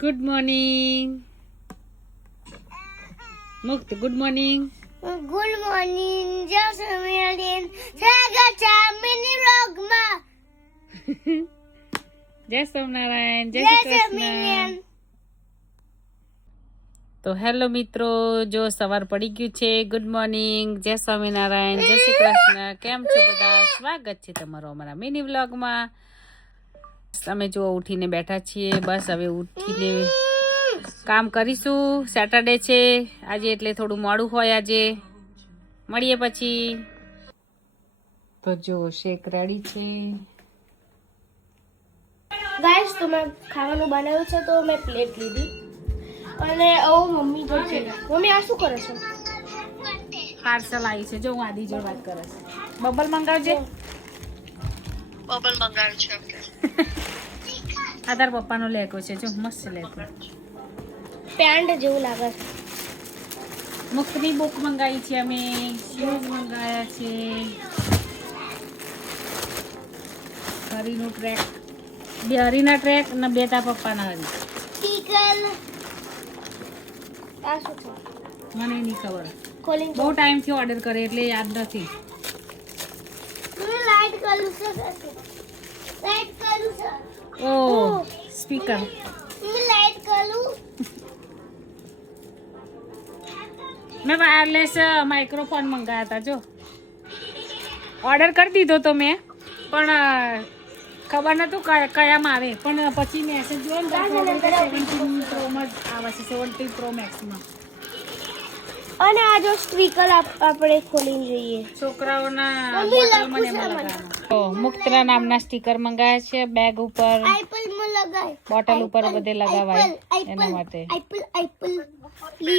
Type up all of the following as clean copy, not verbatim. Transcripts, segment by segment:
Good morning મુક્ત. Good morning. Good morning. જય સ્વામિનારાયણ. સ્વાગત છે મિની વ્લોગમાં. જય સ્વામિનારાયણ. જય શ્રી કૃષ્ણ. તો હેલો મિત્રો, જો સવાર પડી ગયું છે. ગુડ મોર્નિંગ, જય સ્વામિનારાયણ, જય શ્રી કૃષ્ણ. કેમ છો બધા? સ્વાગત છે તમારો અમારા મિની વ્લોગમાં. અમે જો ઉઠીને બેઠા છીએ. બસ હવે ઉઠીને કામ કરીશું. સેટરડે છે આજે એટલે થોડું મોડું હોય આજે. મળીએ પછી. તો જો શેક રેડી છે. ગાઈસ, તો મેં ખાવાનું બનાવ્યું છે તો મેં પ્લેટ લીધી અને મમ્મી જો છે. મમ્મી આ શું કરે છે? પાર્સલ આવી છે. જો હું આદિ જોડે વાત કરે છે. બબલ મંગાવજે. બબલ મંગાવ્યું છે. ઓકે. આ તાર પપ્પાનો લેકો છે. જો મસ્ત લેકો. પેન્ટ જેવું લાગે છે. મુક્તની બુક મંગાવી છે અમે. શૂઝ મંગાવ્યા છે. હરીનું ટ્રેક, બે હરીના ટ્રેક અને બે તાર પપ્પાના હરી. સ્ટીકર આ શું છે? મને નહીં ખબર. ખોલીને બહુ ટાઈમથી ઓર્ડર કરે એટલે યાદ નથી. મને લાઈટ કરું છે. લાઈટ કરું છે. ઓ સ્પીકર. મને લાઈટ કરું. મેં વાયરલેસ માઇક્રોફોન મંગાવ્યા હતા. જો ઓર્ડર કરી દીધો તો મેં, પણ ખબર નતું કયામાં આવે. પણ પછી મેસેજ જોયો ને તો 17 પ્રોમાં જ આવે છે. 17 પ્રો મેક્સમાં. અને આ જો સ્ટીકર આપણે ખોલીને જોઈએ. છોકરાઓના મમ્મી બોટલમાં ને લખું છે એમાં મને. લગાવવાના. તો મુક્તરા નામના સ્ટીકર મંગાવ્યા છે. બેગ ઉપર, આઈપલ માં લગાય. બોટલ ઉપર બધે લગાવાય એના માટે. આઈપલ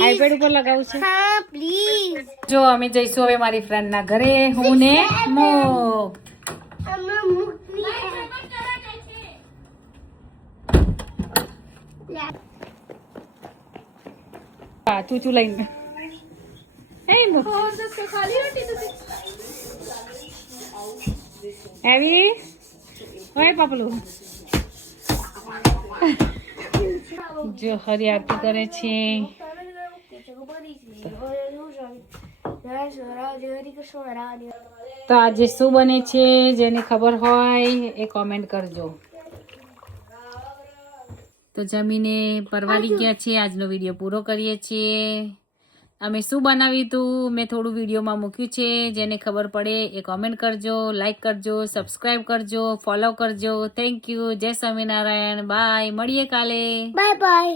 આઈપેડ ઉપર લગાવું છે. હા પ્લીઝ. જો અમે જઈશું હવે મારી ફ્રેન્ડ ના ઘરે. હું ને મુક્ત. અમે મુક્તિ હા તું લઈને. હે મુક્ત એવી હોય પપલું. જો હરી આરતી કરે છે. તો આજે શું બને છે જેને ખબર હોય એ કોમેન્ટ કરજો. તો જમીને પરવારી ગયા છીએ. આજનો વિડીયો પૂરો કરીએ છીએ. અમે શું બનાવ્યું હતું મેં થોડું વિડીયોમાં મૂક્યું છે. જેને ખબર પડે એ કોમેન્ટ કરજો, લાઈક કરજો, સબસ્ક્રાઈબ કરજો, ફોલો કરજો. Thank you. જય સ્વામિનારાયણ. બાય. મળીએ કાલે. Bye bye.